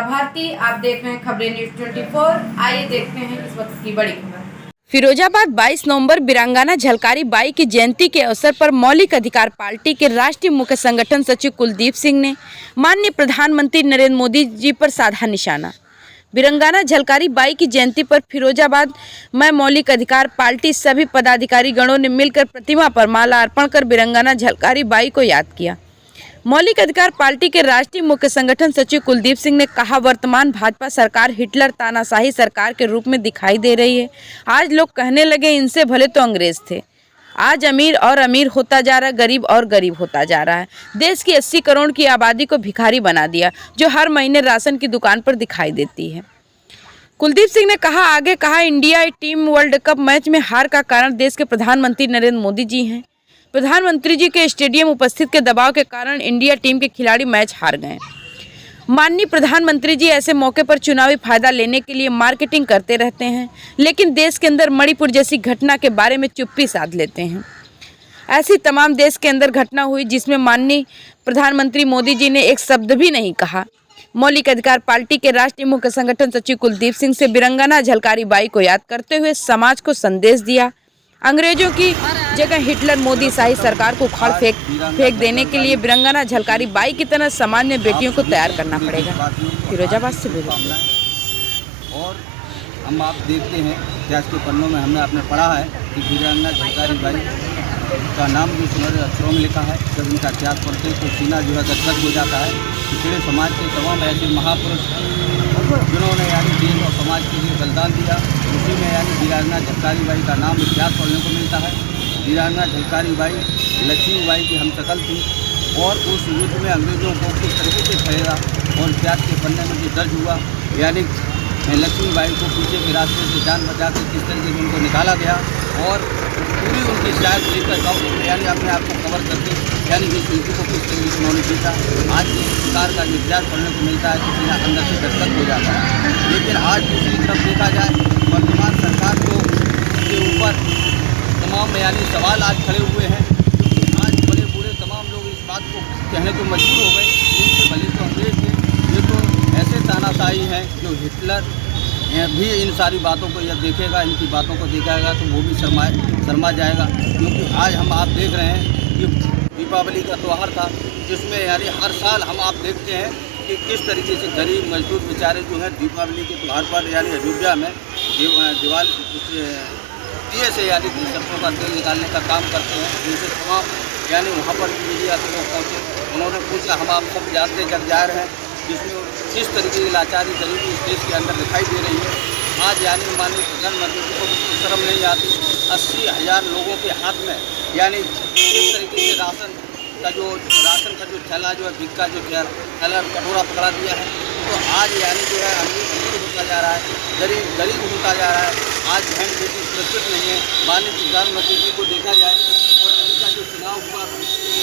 नम्रता भारती, आप देख रहे हैं खबरें न्यूज़ 24। आइए देखते हैं इस वक्त की बड़ी खबर। फिरोजाबाद 22 नवंबर वीरांगना झलकारी बाई की जयंती के अवसर पर मौलिक अधिकार पार्टी के राष्ट्रीय मुख्य संगठन सचिव कुलदीप सिंह ने माननीय प्रधानमंत्री नरेंद्र मोदी जी पर साधा निशाना। वीरांगना झलकारी बाई की जयंती पर फिरोजाबाद में मौलिक अधिकार पार्टी सभी पदाधिकारी गणों ने मिलकर प्रतिमा पर माला अर्पण कर वीरांगना झलकारी बाई को याद किया। मौलिक अधिकार पार्टी के राष्ट्रीय मुख्य संगठन सचिव कुलदीप सिंह ने कहा, वर्तमान भाजपा सरकार हिटलर तानाशाही सरकार के रूप में दिखाई दे रही है। आज लोग कहने लगे इनसे भले तो अंग्रेज थे। आज अमीर और अमीर होता जा रहा है, गरीब और गरीब होता जा रहा है। देश की 80 करोड़ की आबादी को भिखारी बना दिया, जो हर महीने राशन की दुकान पर दिखाई देती है। कुलदीप सिंह ने आगे कहा, India team world cup match में हार का कारण देश के प्रधानमंत्री नरेंद्र मोदी जी हैं। प्रधानमंत्री जी के स्टेडियम उपस्थित के दबाव के कारण इंडिया टीम के खिलाड़ी मैच हार गए। माननीय प्रधानमंत्री जी ऐसे मौके पर चुनावी फायदा लेने के लिए मार्केटिंग करते रहते हैं, लेकिन देश के अंदर मणिपुर जैसी घटना के बारे में चुप्पी साध लेते हैं। ऐसी तमाम देश के अंदर घटना हुई जिसमें माननीय प्रधानमंत्री मोदी जी ने एक शब्द भी नहीं कहा। मौलिक अधिकार पार्टी के राष्ट्रीय मुख्य संगठन सचिव कुलदीप सिंह से वीरांगना झलकारी बाई को याद करते हुए समाज को संदेश दिया, अंग्रेजों की जगह हिटलर मोदी शाही सरकार को उखाड़ फेंक देने के लिए वीरांगना झलकारी बाई की तरह समाज में बेटियों को तैयार करना पड़ेगा। फिरोजाबाद से और हम आप देखते हैं इतिहास के पन्नों में हमने आपने पढ़ा है कि वीरांगना झलकारी बाई का नाम भी सुनहरे अक्षरों में लिखा है। जब उनका इतिहास पढ़ते हैं तो सीना जो है गदगद हो जाता है। पिछड़े समाज के तमाम ऐसे महापुरुष जिन्होंने यानी देश और समाज के लिए बलिदान दिया, उसी में यानी वीरांगना झलकारी बाई का नाम इतिहास पढ़ने को मिलता है। वीरांगना झलकारी बाई लक्ष्मीबाई की हमशक्ल थी और उस युद्ध में अंग्रेजों को किस तरीके से खड़ेगा और इतिहास के पन्ने में जो दर्ज हुआ, यानी लक्ष्मीबाई को पीछे के रास्ते से जान बचा कर किस तरीके से उनको निकाला गया और पूरी उनकी शायद लेकर गाँव यानी अपने आप को कवर करके यानी इस युद्ध को किस तरीके से उन्होंने जीता। आज इस प्रकार का इतिहास पढ़ने को मिलता है कि सीना अंदर से गदगद हो जाता है। लेकिन आज दूसरी तरफ देखा जाए वर्तमान सरकार के ऊपर तमाम यानी सवाल आज खड़े हुए हैं। आज बड़े बूढ़े तमाम लोग इस बात को कहने को मजबूर हो गए, इनसे भले तो अंग्रेज थे, ये तो ऐसे तानाशाही हैं जो हिटलर भी इन सारी बातों को यह देखेगा, इनकी बातों को देखेगा तो वो भी शर्मा जाएगा। क्योंकि आज हम आप देख रहे हैं कि दीपावली का त्यौहार था, जिसमें यानी हर साल हम आप देखते हैं कि किस तरीके से गरीब मजदूर बेचारे जो है दीपावली के त्यौहार पर यानी अयोध्या में दिए से यानी सरसों का तेल निकालने का काम करते हैं। जिनसे तमाम यानी वहाँ पर मीडिया के लोग पहुँचे, उन्होंने पूछा, हम आप सब जानते जब जा रहे हैं जिसमें किस तरीके की लाचारी गरीबी इस देश के अंदर दिखाई दे रही है। आज यानी माननीय प्रधानमंत्री को शर्म नहीं आती, 80,000 लोगों के हाथ में यानी किस तरीके से राशन का जो थैला जो है भिक्का जो थैला कटोरा पकड़ा दिया है। तो आज यानी जो है अमीर होता जा रहा है, गरीब होता जा रहा है। आज बहन बेटी सुरक्षित नहीं है। माननीय प्रधानमंत्री जी को देखा जाए और अभी का जो चुनाव हुआ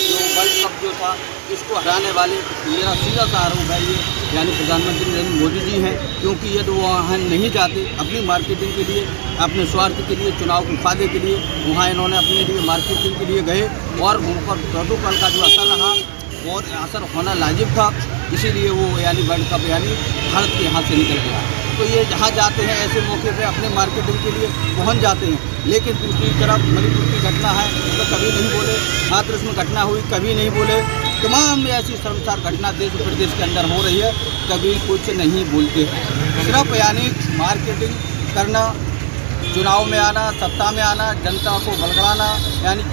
जो वर्ल्ड कप जो था, इसको हराने वाले मेरा सीधा सा आरोप है ये यानी प्रधानमंत्री नरेंद्र मोदी जी हैं। क्योंकि ये तो वहाँ नहीं जाते अपनी मार्केटिंग के लिए, अपने स्वार्थ के लिए, चुनाव के फायदे के लिए वहाँ इन्होंने अपने लिए मार्केटिंग के लिए गए और उन पर प्रोटोकॉल का जो असर रहा और असर होना लाजिब था, इसीलिए वो यानी वर्ल्ड कप यानी भारत के हाथ से निकल गया। तो ये जहाँ जाते हैं ऐसे मौके पे अपने मार्केटिंग के लिए पहुँच जाते हैं। लेकिन दूसरी तरफ मणिपुर की घटना है तो कभी नहीं बोले, हाथरस में घटना हुई कभी नहीं बोले। तमाम ऐसी शर्मसार घटना देश प्रदेश के अंदर हो रही है, कभी कुछ नहीं बोलते। सिर्फ यानी मार्केटिंग करना, चुनाव में आना, सत्ता में आना, जनता को बलगड़ाना, यानी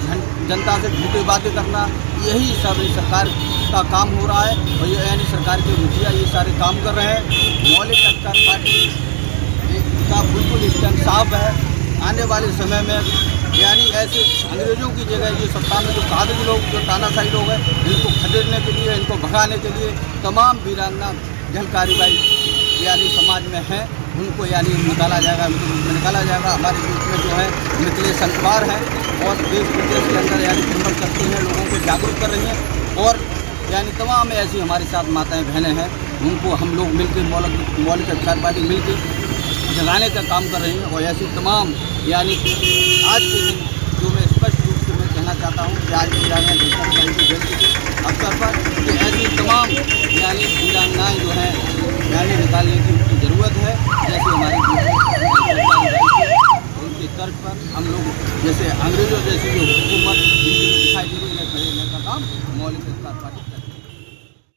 जनता से झूठी बातें करना, यही सब सरकार का काम हो रहा है। और ये यानी सरकार के मुखिया ये सारे काम कर रहे हैं। मौलिक अधिकार पार्टी का बिल्कुल स्टैंड साफ है। आने वाले समय में यानी ऐसे अंग्रेजों की जगह ये सत्ता में जो काबिल लोग, जो तानाशाही लोग हैं, इनको खदेड़ने के लिए, इनको भगाने के लिए तमाम वीरांगना झलकारी बाई यानी समाज में हैं, उनको यानी निकाला जाएगा, उनके रूप में निकाला जाएगा। हमारे बीच में जो है निकले संतवार हैं और देश विदेश के अंदर यानी घूमन करती हैं, लोगों को जागरूक कर रही हैं और यानी तमाम ऐसी हमारे साथ माताएं बहनें हैं, उनको हम लोग मिलकर मौलिक अधिकार पार्टी मिलकर जगाने का काम कर रही हैं। और ऐसी तमाम यानी आज के दिन जो मैं स्पष्ट रूप से मैं कहना चाहता हूँ कि आज वीरांगना झलकारी बाई की जयंती के अवसर पर कि ऐसी तमाम यानी वीरांगनाएँ जो हैं रैली निकालने की उनकी ज़रूरत है। जैसे हमारे उनके तर्क पर हम लोग जैसे अंग्रेज़ों जैसी जो हुकूमत दिखाई दे रही है, खड़े होने का काम मौलिक अधिकार पार्टी